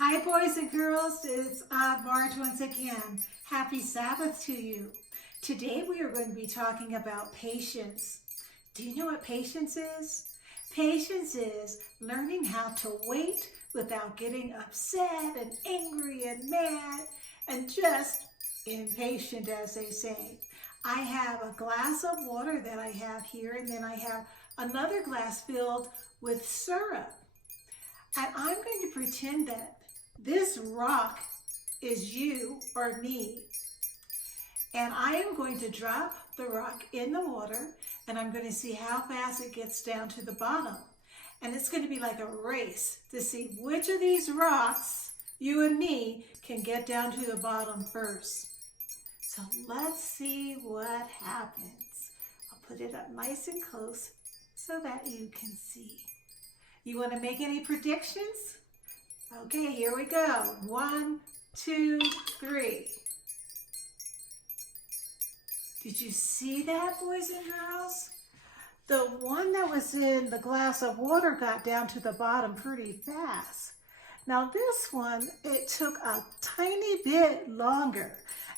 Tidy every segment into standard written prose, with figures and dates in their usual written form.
Hi, boys and girls. It's Marge once again. Happy Sabbath to you. Today we are going to be talking about patience. Do you know what patience is? Patience is learning how to wait without getting upset and angry and mad and just impatient, as they say. I have a glass of water that I have here, and then I have another glass filled with syrup. And I'm going to pretend that this rock is you or me. And I am going to drop the rock in the water, and I'm going to see how fast it gets down to the bottom. And it's going to be like a race to see which of these rocks, you and me, can get down to the bottom first. So let's see what happens. I'll put it up nice and close so that you can see. You want to make any predictions? Okay, here we go. 1, 2, 3. Did you see that, boys and girls? The one that was in the glass of water got down to the bottom pretty fast. Now this one, it took a tiny bit longer.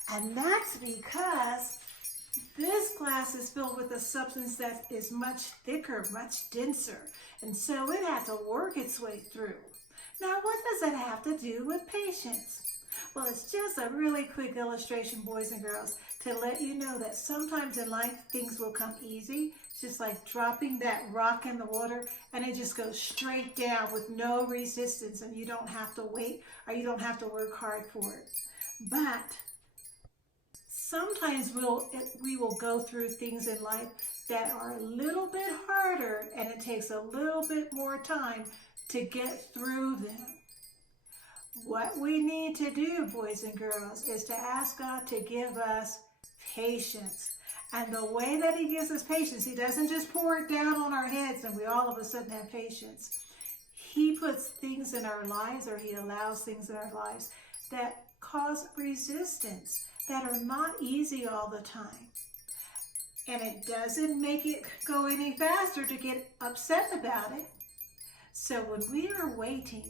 And that's because this glass is filled with a substance that is much thicker, much denser. And so it had to work its way through. Now, what does that have to do with patience? Well, it's just a really quick illustration, boys and girls, to let you know that sometimes in life things will come easy, just like dropping that rock in the water, and it just goes straight down with no resistance, and you don't have to wait or you don't have to work hard for it. But sometimes we will go through things in life that are a little bit harder, and it takes a little bit more time to get through them. What we need to do, boys and girls, is to ask God to give us patience. And the way that He gives us patience, He doesn't just pour it down on our heads and we all of a sudden have patience. He puts things in our lives, or He allows things in our lives that cause resistance, that are not easy all the time. And it doesn't make it go any faster to get upset about it. So when we are waiting,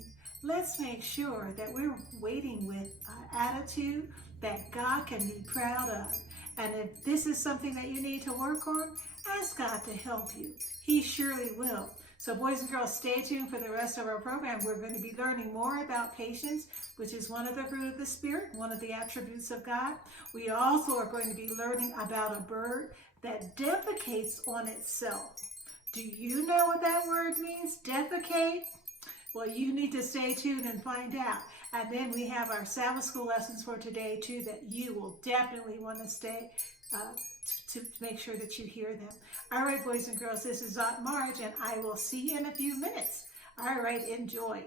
let's make sure that we're waiting with an attitude that God can be proud of. And if this is something that you need to work on, ask God to help you. He surely will. So boys and girls, stay tuned for the rest of our program. We're going to be learning more about patience, which is one of the fruit of the Spirit, one of the attributes of God. We also are going to be learning about a bird that defecates on itself. Do you know what that word means, defecate? Well, you need to stay tuned and find out. And then we have our Sabbath school lessons for today, too, that you will definitely want to stay to make sure that you hear them. All right, boys and girls, this is Aunt Marge, and I will see you in a few minutes. All right, enjoy.